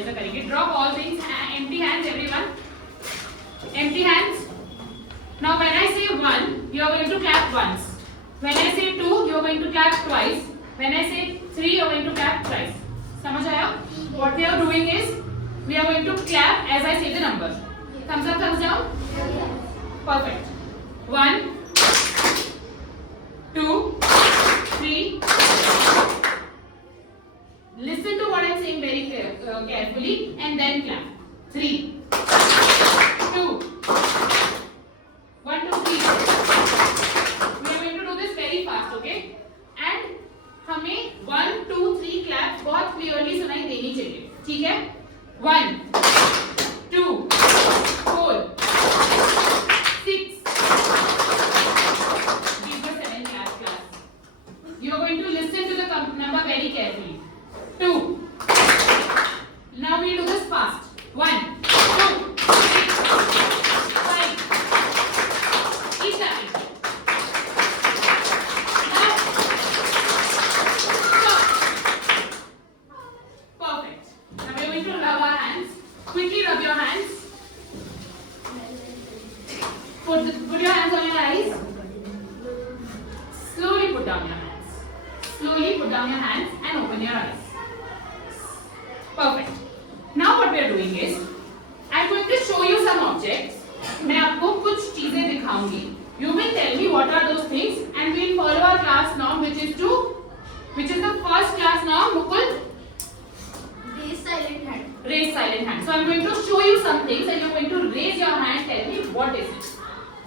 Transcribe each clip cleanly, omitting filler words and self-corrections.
ऐसा करेंगे. Drop all things. Empty hands, everyone. Empty hands. Now when I say 1, you are going to clap once. When I say 2, you are going to clap twice. When I say 3, you are going to clap thrice. समझ आया? What we are doing is we are going to clap as I say the number. Thumbs up, thumbs down. Perfect. 1, 2, 3. Listen to what I am saying very carefully and then clap. 3, 2, 1, 2, 3. We are going to do this very fast, okay? And हमें 1, 2, 3 clap बहुत clearly सुनाई देनी चाहिए, ठीक है? 1, 2, 4, 6. These were 7 claps. You are going to listen to the number very carefully. 2. Now we do this fast. 1, 2, 3, 5. Keep clapping. Now, stop. Perfect. Now we are going to rub our hands. Quickly rub your hands. Put your hands on your eyes. Slowly put down your hands. Slowly put down your hands and open your eyes. Perfect. Now what we are doing is, I am going to show you some objects. मैं आपको कुछ चीजें दिखाऊंगी. You will tell me what are those things, and we will follow our class norm, which is the first class norm. Mukul, Raise silent hand. raise silent hand. So I am going to show you some things, and you are going to raise your hand. Tell me what is it.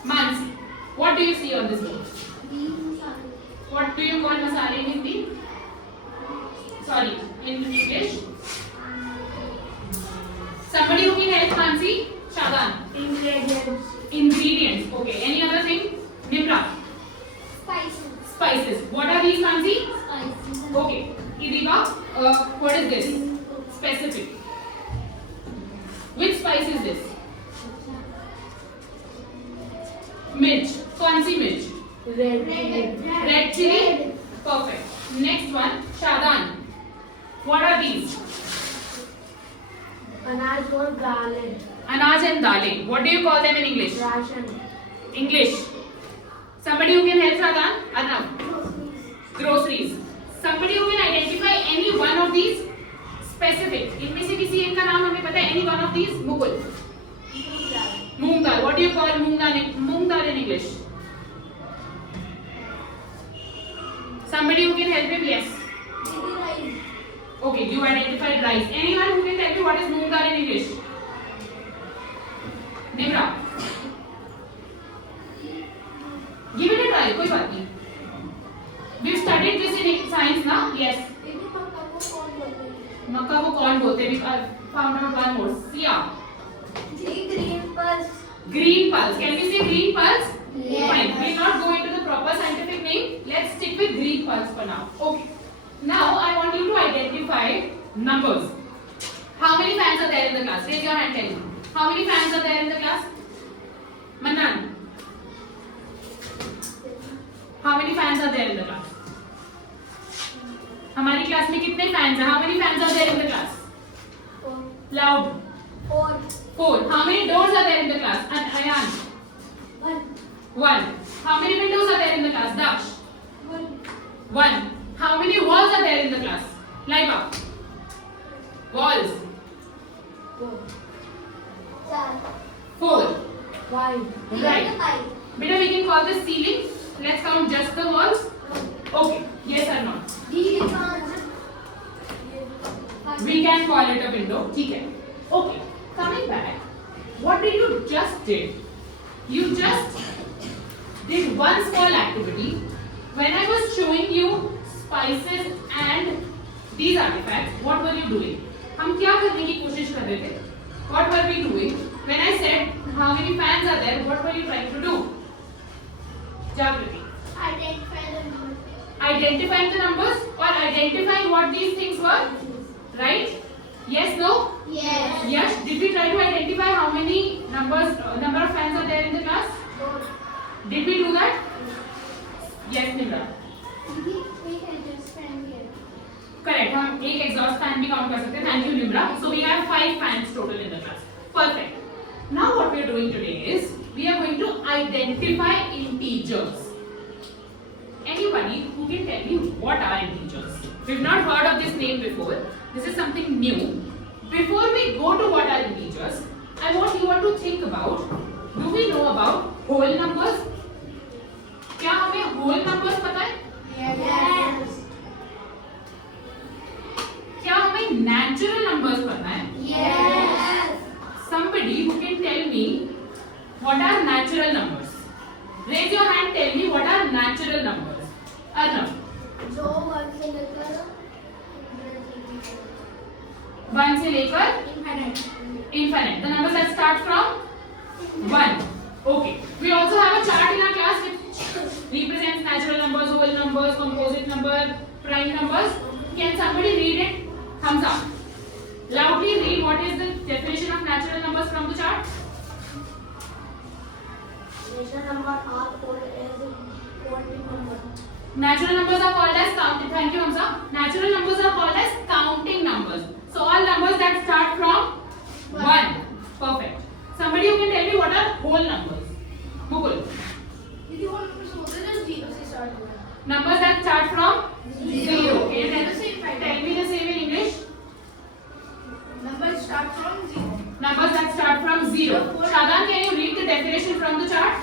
Mansi, what do you see on this board? What do you call masala in Hindi? Sorry, in English. Somebody who can help Mansi? Shadan. Ingredients. Ingredients. Okay. Any other thing? Nimra. Spices. Spices. What are these, Mansi? Spices. Okay. Idiba, what is this? Specific. Which spice is this? Mirch. कौन सी मिर्च? Red chili. Perfect. Next one, Shadan. What are these? Anaj or garlic. Anaj and dale. What do you call them in English? Ration. English. Somebody who can help Shadan? Arnab. Groceries. Somebody who can identify any one of these specific. इनमें से किसी एक का नाम हमें पता है? Any one of these? Mukul. Moong dal. What do you call moong dal in English? Somebody who can help him? Yes. Okay, you identified rice. Anyone who can tell me what is moong dal in English? Nimra. Give it a try. कोई बात नहीं. We've studied this in science ना? Yes. मक्का को कौन बोलते हैं? We found out one more. Sia. Green pulse. Green pulse. Can we say green pulse? Yes. Fine. We'll not go into the proper scientific name. Let's stick with green pulse for now. Okay. Now I want you to identify numbers. How many fans are there in the class? Raise your hand. Tell me. How many fans are there in the class? Manan. How many fans are there in the class? हमारी class में कितने fans हैं? How many fans are there in the class? 4. Loud. 4. 4. How many doors are there in the class? Ayan. 1. 1. How many windows are there in the class? Daksh. 1. 1. How many walls are there in the class? Laiba. Walls. 4. 4. 5. Right. Beta, we can call this ceiling. Let's count just the walls. Okay. Yes or no? We can call it a window. ठीक है. Okay. Coming back. What did you just did? You just did one small activity. When I was showing you spices and these artifacts, what were you doing? हम क्या करने की कोशिश कर रहे थे? What were we doing? When I said how many fans are there, what were you trying to do? Jagriti. Identifying the numbers or identifying what these things were? Right? Yes, no? Yes. Yes. Did we try to identify how many number of fans are there in the class? 4. Did we do that? Yes, Nimra. We can just stand here. Correct. हम एक exhaust fan भी count कर सकते हैं. Thank you Limra. So we have 5 fans total in the class. Perfect. Now what we are doing today is we are going to identify integers. Anybody who can tell me what are integers? We've not heard of this name before. This is something new. Before we go to what are integers, I want you all to think about, do we know about whole numbers? क्या हमें whole numbers पता है? Yes. क्या हमें natural numbers पता है? Yes. Somebody who can tell me what are natural numbers? Raise your hand. Tell me what are natural numbers. Arnav. जो 1 से लेकर One से लेकर infinite. infinite. The numbers that start from 1. Okay. We also have a chart in our class which represents natural numbers, whole numbers, composite number, prime numbers. Can somebody read it? Thumbs up. Loudly read what is the definition of natural numbers from the chart. Natural number are called as counting number. Natural numbers are called as counting. Thank you, Hamza. Natural numbers are called as counting numbers. So all numbers that start from 1. Perfect. Somebody who can tell me what are whole numbers? Mukul. Did whole numbers होते हैं 0 से start होते हैं. Numbers that start from 0. Okay. Zero. Tell me the same in English. Numbers start from 0. Numbers that start from 0. Shadan, can you read the definition from the chart?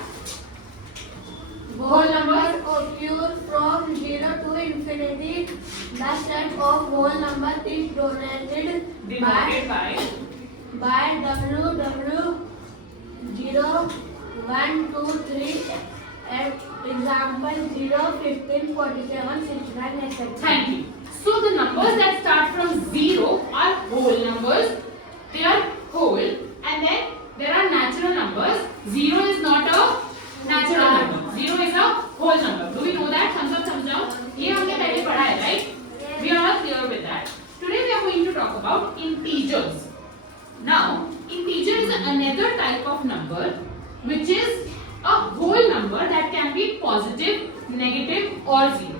Whole numbers occur from 0 to infinity. The set of whole number is denoted Denoted by W 0 1 2 3. Example 0 15 47 69 etc. Thank you. So the numbers that start from 0 are whole numbers. They are whole, and then there are natural numbers. 0 is not a natural number. 0 is a whole number. Do we know that? Thumbs up, thumbs down. ये हमने पहले पढ़ा है, right? We are all clear with that. Today we are going to talk about integers. Now, integer is another type of number which is a whole number that can be positive, negative or 0.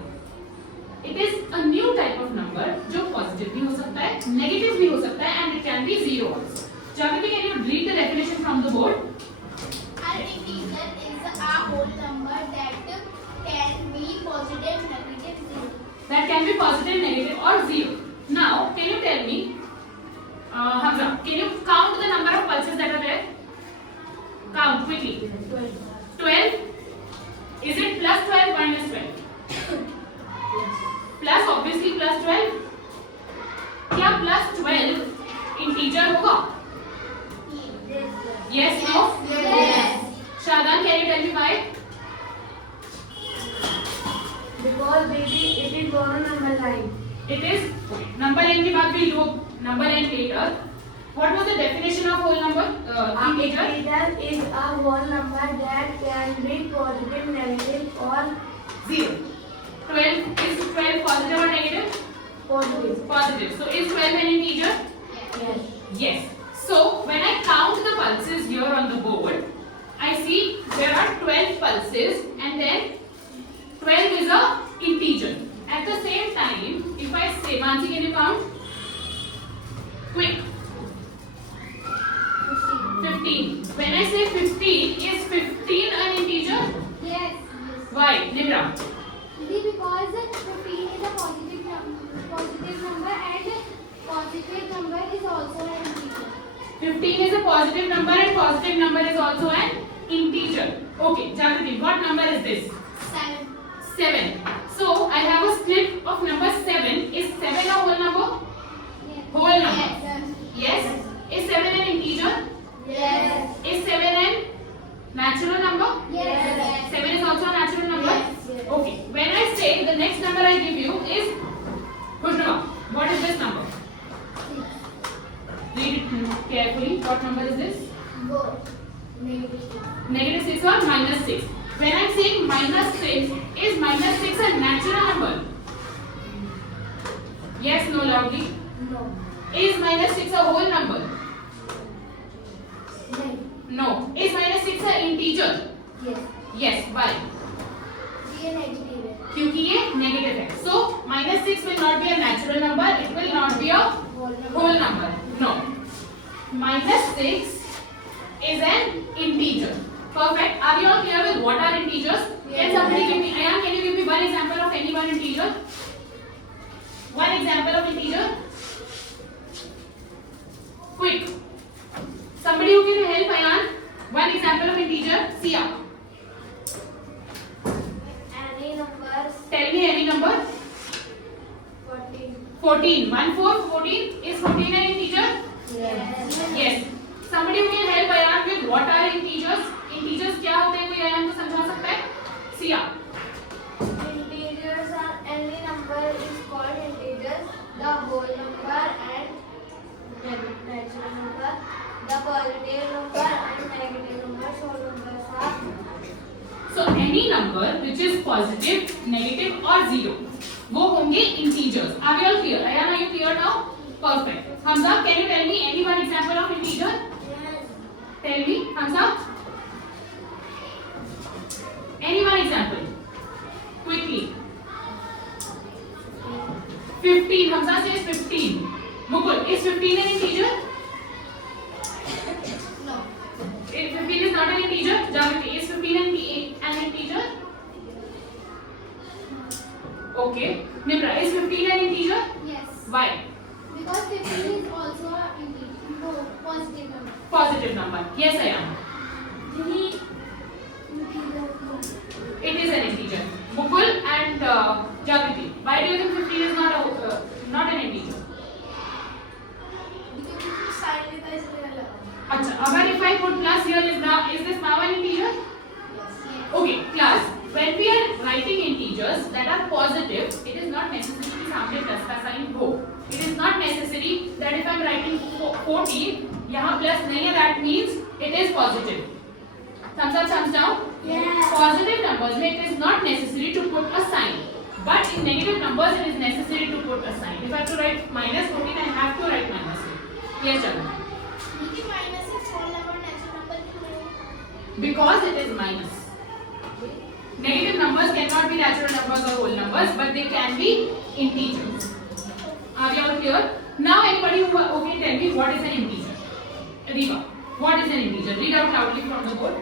It is a new type of number जो positive भी हो सकता है, negative भी हो सकता है, and it can be 0 also. Jagriti, can you read the definition from the board? An integer is a whole number that can be positive, negative, zero. That can be positive, negative or 0. Now, can you tell me, Hamza, can you count the number of pulses that are there? Count quickly. 12. Is it plus 12 minus 12? Plus, obviously plus 12. क्या plus 12 integer होगा? Yes, no? Yes. Shadan, can you tell me why? Because it is दोनों number line. It is okay. Number line के बाद भी दो number line later. What was the definition of whole number? Integer. Integer is a whole number that can be positive, negative or 0. 12 is 12 positive or negative? positive. Positive. So is 12 an integer? Yes. Yes. So when I count the pulses here on the board, I see there are 12 pulses and then 12 is a integer. At the same time, if I say, Mansi, can you count? Quick. 15. When I say 15, is 15 an integer? Yes. Why? Nimra. Because 15 is a positive number and positive number is also an integer. 15 is a positive number and positive number is also an integer. Okay, Jagriti, what number is this? 7. 7. So I have a slip of number 7. Is 7 a whole number? Yes. Whole number. Yes. Yes. Is 7 an integer? Yes. Is 7 an natural number? Yes. 7 is also a natural number? Yes. Okay. When I say the next number I give you is Khushnama. What is this number? Read it carefully. What number is this? Go. Negative. Negative 6 or minus 6. When I say minus 6, is minus 6 a natural number? Yes, no, loudly. No. Is minus 6 a whole number? No. No. Is minus 6 an integer? Yes. Yes. Why? Be a negative. क्योंकि ये negative है. So minus 6 will not be a natural number. It will not be a whole number. No. Minus 6 is an integer. Perfect. Are you all clear with what are integers? Can somebody give me, Ayan, can you give me one example of any one integer? One example of integer? Quick. Somebody who can help Ayan? One example of integer? Sia. Any numbers? Tell me any number. 14. 14. 1, 4, 14. Is 14 an integer? Yes. Yes. Somebody who can help Ayan with what are integers? Integers क्या होते हैं? कोई Ayan को समझा सकता है? Sia. Integers are any number is called integers. The whole number and natural number. The positive number and negative numbers. Whole numbers are. So any number which is positive, negative or zero, वो होंगे integers. Are we all clear? Ayan, are you clear now? Perfect. Hamza, can you tell me any one example of integer? Yes. Tell me, Hamza. Any one example? Quickly. 15. Hamza says 15. Mukul, is 15 an integer? No. 15 is not an integer. Javiti, is 15 an integer? Okay. Nimra, is 15 an integer? Yes. Why? Because 15 is also a integer. No, positive number. Positive number. Yes, I am. Integer. It is an integer. Mukul and Jagriti. Why do you think 15 is not an integer? Because if you sign it as real. Acha, but if I put plus here, is this now an integer? Yes. Okay, class. When we are writing integers that are positive, it is not necessary कि सामने plus का sign हो. It is not necessary that if I am writing 14, यहाँ plus नहीं है, that means it is positive. Thumbs up, thumbs down. Yes. Positive numbers में it is not necessary to put a sign, but in negative numbers it is necessary to put a sign. If I have to write minus 14, I have to write minus 8. Yes, Jagan. Minus is whole number, natural number. Because it is minus. Negative numbers cannot be natural numbers or whole numbers, but they can be integers. Are you all clear? Now anybody who can tell me what is an integer? Riva, what is an integer? Read out loudly from the board.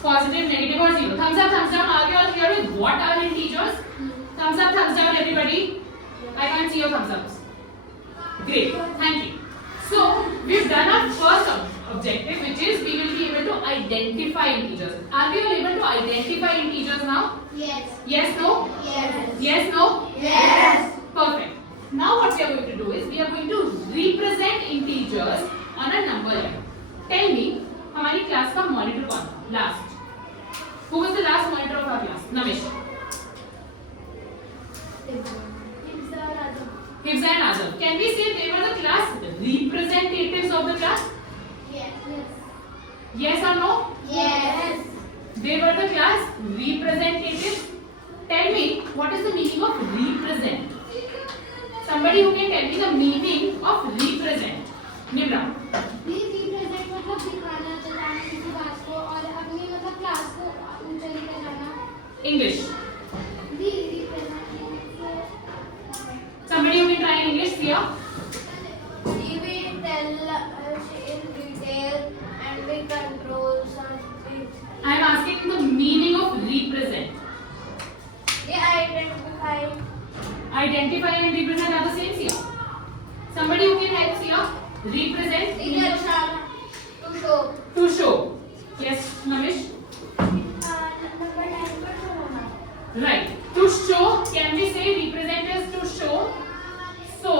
Positive, negative or zero. Thumbs up, thumbs down. Are you all clear with what are integers? Thumbs up, thumbs down everybody. I can't see your thumbs ups. Great, thank you. So, we've done our first objective, which is we will be able to identify integers. Are we all able to identify integers now? Yes. Yes, no? Yes. Yes, no? Yes. Perfect. Now what we are going to do is we are going to represent integers on a number line. Tell me, हमारी class का monitor कौन था? Last. Who was the last monitor of our class? Namesh. Hifza and Azam. Can we say they were the class representatives of the class? Yes. Yes or no? Yes. They were the class representatives. Tell me, what is the meaning of represent? Somebody who can tell me the meaning of represent. Nimra. Represent मतलब दिखाना, चलाना किसी बात को और अपनी मतलब class को ऊंचा लेकर जाना. English. Represent. Somebody who can try in English here. He will tell us in detail and we control something. I am asking the meaning of represent. They identify. Identify and represent are the same here. Somebody who can help here. Represent. To show. To show. Yes, Namesh. Number 9 पर show होना. Right. To show, can we say represent is to show? So,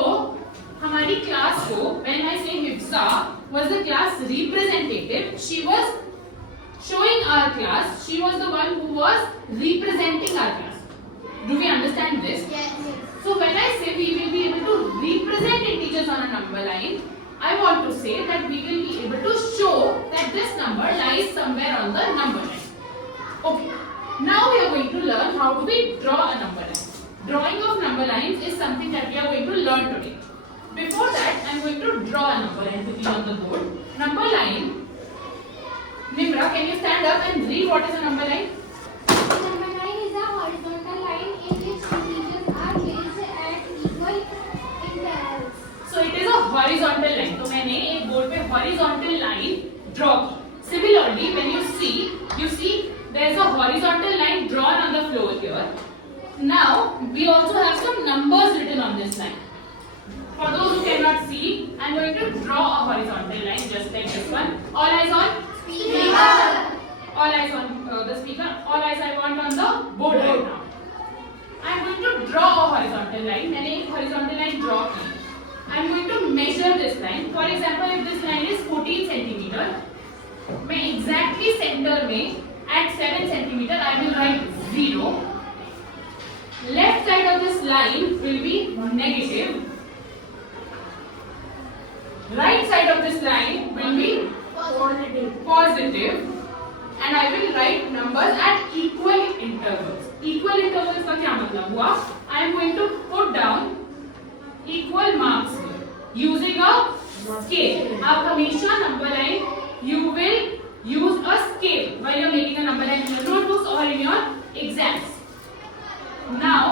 हमारी class को, when I say Hifza was the class representative, she was showing our class. She was the one who was representing our class. Do we understand this? Yes. So when I say we will be able to represent integers on a number line, I want to say that we will be able to show that this number lies somewhere on the number line. Okay. Now we are going to learn how do we draw a number line. Drawing of number lines is something that we are going to learn today. Before that, I am going to draw a number number line quickly on the board. Number line. Nimra, can you stand up and read what is a number line? Number line is a horizontal line in which integers are placed at equal intervals. So it is a horizontal line. तो मैंने एक board पे horizontal line draw की. Similarly, when you see there is a horizontal line drawn on the floor here. Now we also have some numbers written on this line. For those who cannot see, I am going to draw a horizontal line just like this one. All eyes on Speaker. all eyes on the speaker. All eyes I want on the board right now. I am going to draw a horizontal line. मैंने एक horizontal line draw की. I am going to measure this line. For example, if this line is 14 centimeter, मैं exactly center में at 7 centimeter I will write 0. Left side of this line will be negative. Right side of this line will be positive. And I will write numbers at equal intervals. Equal intervals का क्या मतलब हुआ? I am going to put down equal marks here using a scale. आप हमेशा number line you will use a scale while you are making a number line in your notebooks or in your exams. Now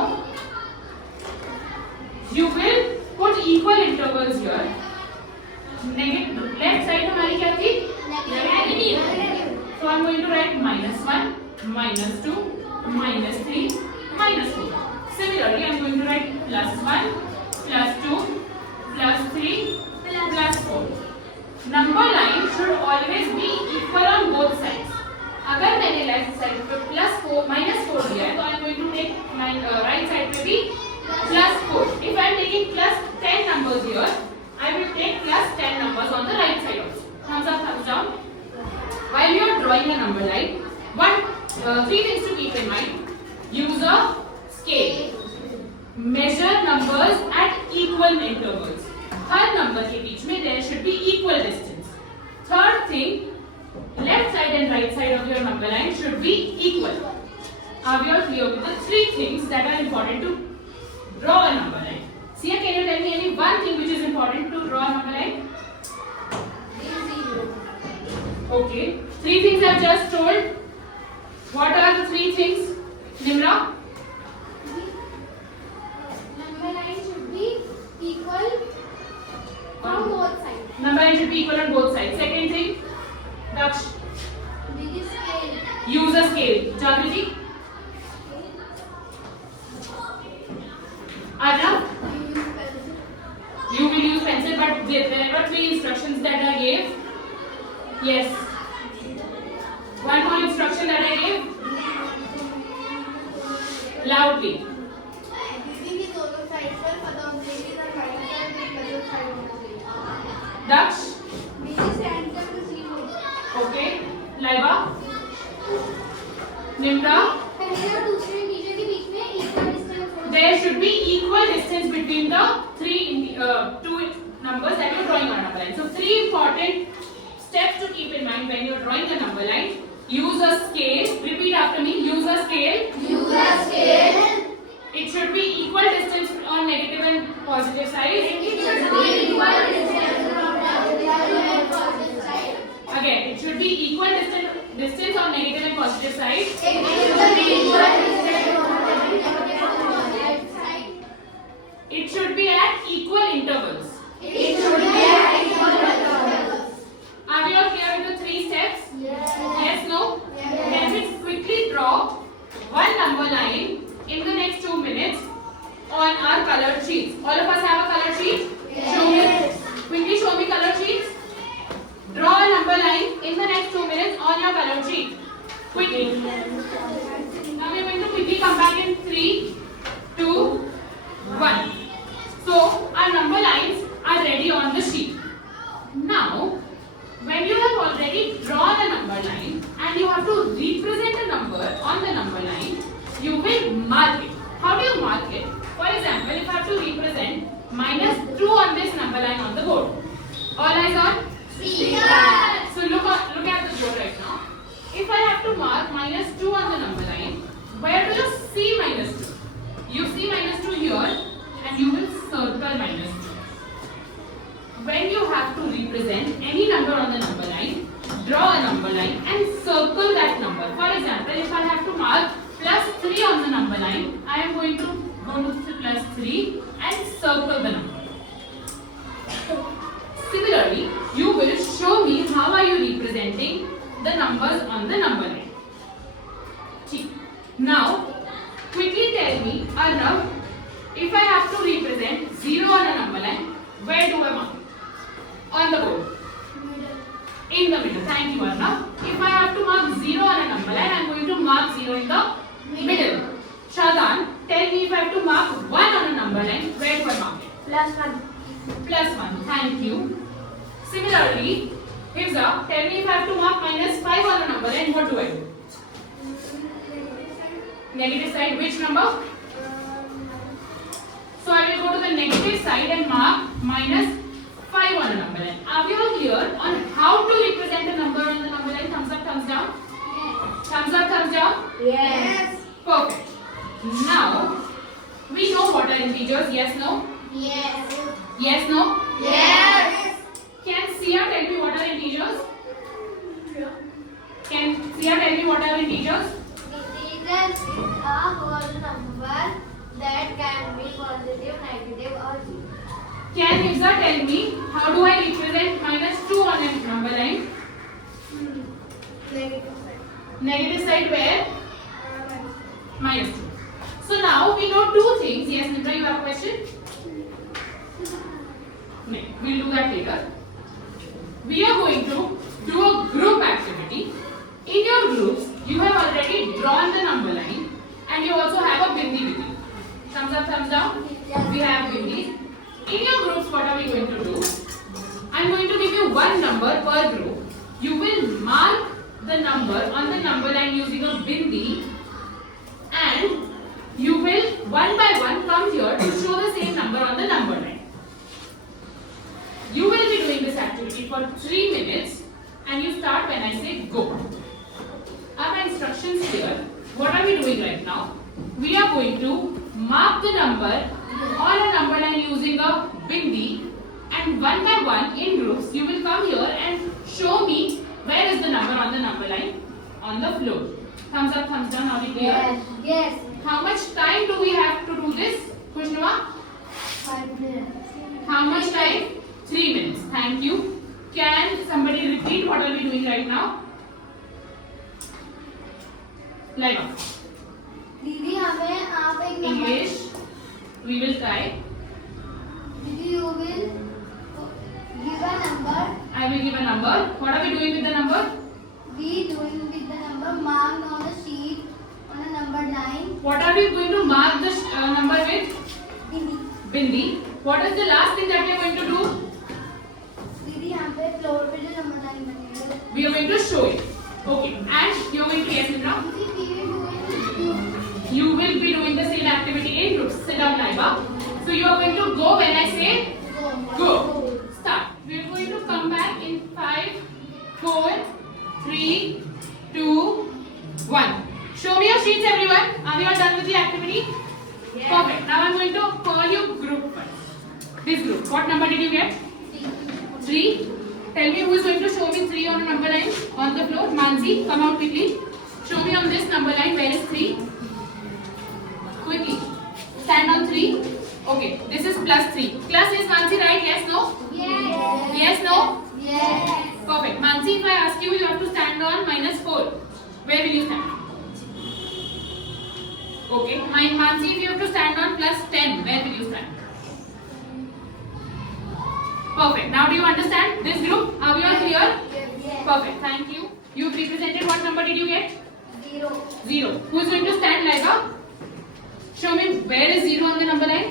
you will put equal intervals here. Negative left side हमारी क्या थी? Negative. So I am going to write -1, -2, -3, -4. Similarly, I am going to write +1, +2, +3, +4. Number line should always be equal on both sides. अगर मैंने left side पे -4 दिया है तो I am going to take right side पे भी +4. If I am taking +10 numbers here, I will take +10 numbers on the right side also. Thumbs up, thumbs down. While you are drawing a number line, three things to keep in mind. Use a scale. Measure numbers at equal intervals. Her number के बीच में there should be equal distance. Third thing, left side and right side of your number line should be equal. Are we all clear with the three things that are important to draw a number line? Sia, can you tell me any one thing which is important to draw a number line? Okay. Three things I've just told. What are the three things? Nimra? Number line should be equal from both sides. Number line should be equal on both sides. Second thing, Daksh. Biggest scale. Use a scale. Jagriti? Arnav? You will use pencil, but there were three instructions that I gave. Yes. One more instruction that I gave. Loudly. Using the दोनों sides पर पता होना चाहिए कि right side और left side होना चाहिए. Daksh? Biggest and the receiver. Okay. Laiba? Nimra? पहले और दूसरे टीचर के बीच में equal distance होना There should be equal distance between the two numbers that you are drawing on a number line. So three important steps to keep in mind when you are drawing a number line. Use a scale. Repeat after me. Use a scale. Use a scale. It should be equal distance on negative and positive sides. It should be equal distance from negative and positive side. Again, it should be equal distance on negative and positive sides. It should be equal distance from negative and positive side. It should be at equal intervals. It should be at equal intervals. Are we all clear with the three steps? Yes. Yes, no? Yes. Let's quickly draw one number line in the next 2 minutes on our colored sheets. All of us have a colored sheet? Yes. Show me. Quickly show me colored sheets. Draw a number line in the next 2 minutes on your colored sheet. Quickly. Now we are going to quickly come back in 3, 2, 1. So our number lines are ready on the sheet. Now, when you have already drawn a number line and you have to represent a number on the number line, you will mark it. How do you mark it? For example, if I have to represent -2 on this number line on the board. All eyes on? Speaker. So look at the board right now. If I have to mark -2 on the number line, where do you see -2? You see -2 here and you will circle -2. When you have have to represent any number on the number line, draw a number line and circle that number. For example, if I have to mark +3 on the number line, I am going to go to +3 and circle the number. Similarly, you will show me how are you representing the numbers on the number line. Now, quickly tell me, Arnav, if I have to represent 0 on a number line, where do I mark it? On the board. In the middle. Thank you, Arnav. If I have to mark 0 on a number line, I am going to mark 0 in the middle. Shadan, tell me if I have to mark 1 on a number line, where do I mark it? +1. +1. Thank you. Similarly, Hifza, tell me if I have to mark -5 on a number line, what do I do? Negative side, which number? So I will go to the negative side and mark -5 on a number line. Are we all clear on how to represent a number on the number line? Thumbs up, thumbs down. Thumbs up, thumbs down. Yes. Perfect. Now we know what are integers. Yes, no. Yes. Yes, no. Yes. Can Sia tell me what are integers? Can Sia tell me what are integers? Integer is a whole number that can be positive, negative or zero. Can Hifza tell me how do I represent -2 on a number line? Negative side. Negative side where? -2. So now we know two things. Yes, Nidra, you have a question? No, we'll do that later. We are going to do a group activity. In your groups, you have already drawn the number line and you also have a bindi with you. Thumbs up, thumbs down. We have bindis. In your groups, what are we going to do? I'm going to give you one number per group. You will mark the number on the number line using a bindi and you will one by one come here to show the same number on the number line. You will be doing this activity for 3 minutes and you start when I say go. Are my instructions clear? What are we doing right now? We are going to mark the number on a number line using a bindi and one by one in groups you will come here and show me where is the number on the number line on the floor. Thumbs up, thumbs down. Are we clear? Yes. Yes. How much time do we have to do this? Kushnuma? 5 minutes. How much time? 3 minutes. Thank you. Can somebody repeat what are we doing right now? Live up. दीदी हमें आप एक number English. We will try. दीदी you will give a number. I will give a number. What are we doing with the number? We doing with the number marked on the sheet on a number line. What are we going to mark the number with? दीदी Bindi. What is the last thing that we are going to do? दीदी यहाँ पे floor पे जो number line बनेगा We are going to show it. Okay. And you are going to yes, Nidra? दीदी we will doing You will be doing the same activity in groups. Sit down, Laiba. So you are going to go when I say go. Start. We are going to come back in 5, 4, 3, 2, 1. Show me your sheets, everyone. Are you all done with the activity? Yes. Perfect. Now I am going to call you group first. This group. What number did you get? 3. Tell me who is going to show me 3 on a number line on the floor. Mansi, come out quickly. Show me on this number line where is 3. Quickly. Stand on 3. Okay, this is +3. Class is Mansi right? Yes, no? Yes. Yes, no? Yes. Perfect. Mansi, if I ask you, you have to stand on -4. Where will you stand? Okay. Mansi, if you have to stand on +10, where will you stand? Perfect. Now do you understand this group? Are we all clear? Yes. Perfect. Thank you. You represented what number did you get? 0. 0. Who is going to stand like a? Show me where is 0 on the number line?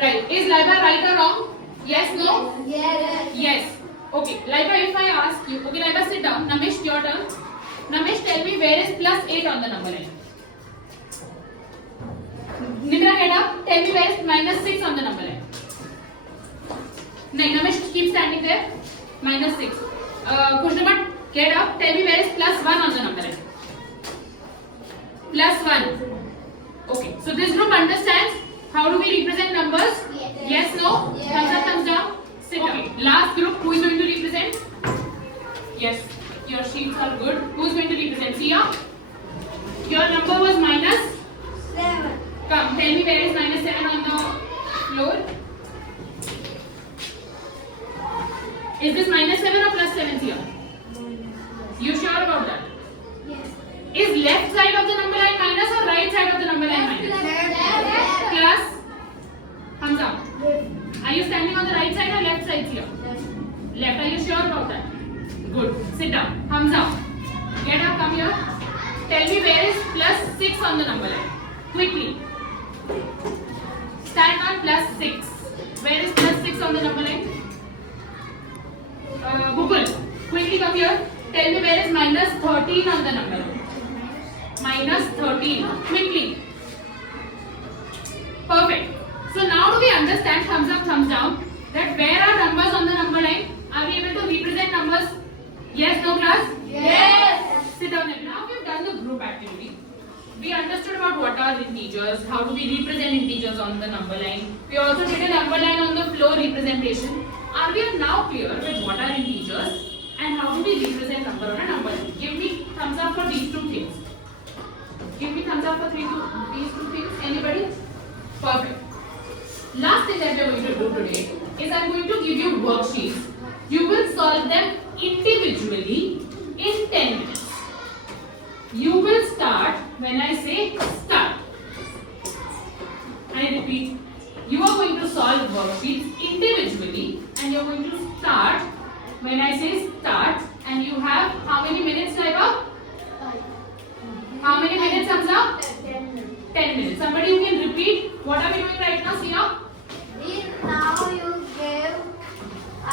Right. Is Laiba right or wrong? Yes, no? Yes. Yes. Okay. Laiba, if I ask you, okay, Laiba, sit down. Namish, your turn. Namish, tell me where is +8 on the number line? Nidra, get up. Tell me where is -6 on the number line? No, Namish, keep standing there. -6. Kushnuma, get up. Tell me where is +1 on the number line? +1. Okay, so this group understands how do we represent numbers? Yes. Yes, no? Yes. Thumbs up, thumbs down. Sit down. pure? Is this -7 or +7 here? You sure about that? Yes. Is left side of the number line minus or right side of the number line minus? Left. Class? Thumbs up. Are you standing on the right side or left side here? Left. Are you sure about that? Good. Sit down. Thumbs up. Get up. Come here. Tell me where is +6 on the number line. Quickly. Stand on +6. Where is +6 on the number line? Google. Quickly come here. Tell me where is -13 on the number line. -13. Quickly. Perfect. So now do we understand, thumbs up, thumbs down, that where are numbers on the number line? Are we able to represent numbers? Yes, no class? Yes. Sit down. Now we've done the group activity. We understood about what are integers, how do we represent integers on the number line. We also did a number line on the floor representation. Are we now clear with what are integers and how do we represent number on a number line? Give me thumbs up for these two things. Give me thumbs up for these two things. Anybody? Perfect. Last thing that we are going to do today is I am going to give you worksheets. You will solve them individually in 10 minutes. You will start when I say start. I repeat, you are going to solve worksheets individually and you are going to start when I say start, and you have how many minutes, Taiba? How many minutes, Hamza? 10 minutes. 10 minutes. Somebody who can repeat what are we doing right now, Sia? Now you gave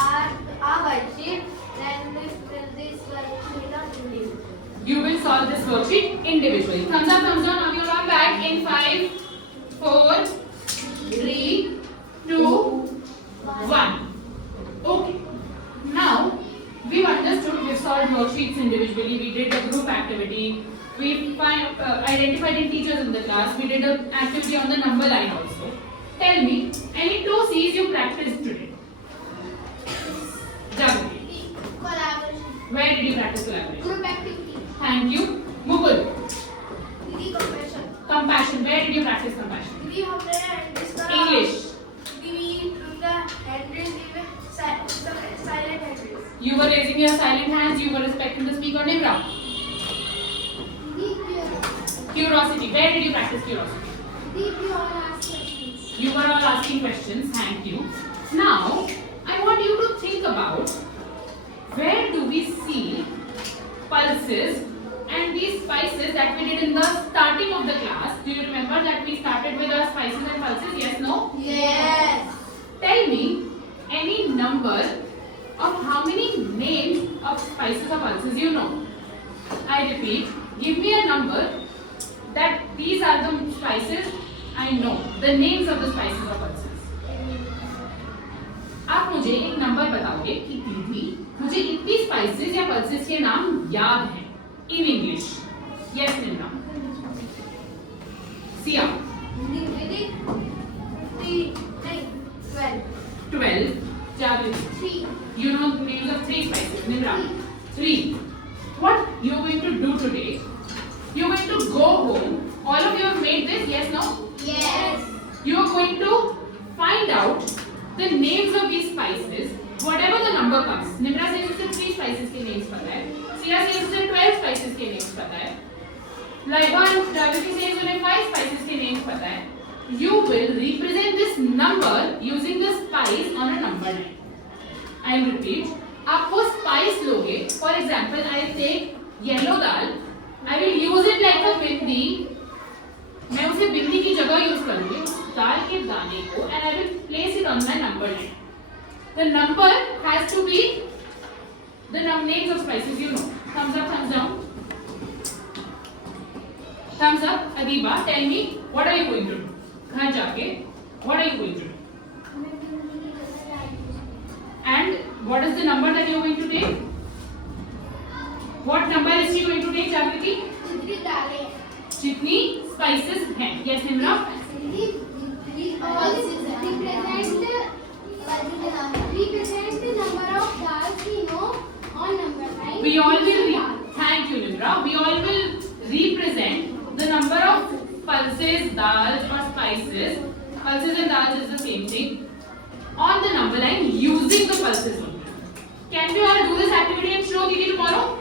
our worksheet, then we fill this worksheet on individually. You will solve this worksheet individually. Thumbs up, thumbs down. Now you are back in 5, 4, 3, 2, 1. Okay. Now we've understood. We've solved worksheets individually. We did a group activity. We identified integers in the class. We did an activity on the number line also. Tell me, any two C's you practiced today? Jagrati. Collaboration. Where did you practice collaboration? Group activity. Thank you. Mukul. Compassion. Compassion. Where did you practice compassion? We have the discuss. English. We do the handrails, even silent handrails. You were raising your silent hands. You were respecting the speaker. Nimra. Curiosity. Where did you practice curiosity? You were all asking questions. Thank you. Now, I want you to think about where do we see pulses and these spices that we did in the starting of the class. Do you remember that we started with our spices and pulses? Yes, no? Yes. Tell me any number of how many names of spices or pulses you know. I repeat, give me a number that these are the spices I know, the names of the spices or pulses. आप मुझे एक number बताओगे कि दीदी मुझे इतनी spices या pulses के नाम याद हैं in English. Yes Nimra. Siya. 12. Jagriti. 3. You know the names of 3 spices. Nimra. 3. What you are going to do today? You are going to go home. All of you have made this. Yes, no? Yes. You are going to find out the names of these spices, whatever the number comes. Nimra says उसे 3 spices के names पता है. Sia says उसे 12 spices के names पता है. Laiba and Jagriti says उन्हें 5 spices के names पता है. You will represent this number using the spice on a number line. I'll repeat. आप वो spice लोगे. For example, I'll take yellow dal. I will use it like a bindi. मैं उसे बिंदी की जगह यूज करूंगी दाल के दाने को and I will place it on my number line. The number has to be the names of spices you know. Thumbs up, thumbs down. Thumbs up. Adiba, tell me what are you going to do? घर जाके what are you going to do? And what is the number that you are going to take? What number is she going to take, Jagriti? जितनी spices हैं. Yes, Nimra. Represent the number of dals we know on number line. We all will. Thank you, Nimra. We all will represent the number of pulses, dals, or spices Pulses and dals is the same thing. On the number line using the pulses only. Can we all do this activity and show Didi tomorrow?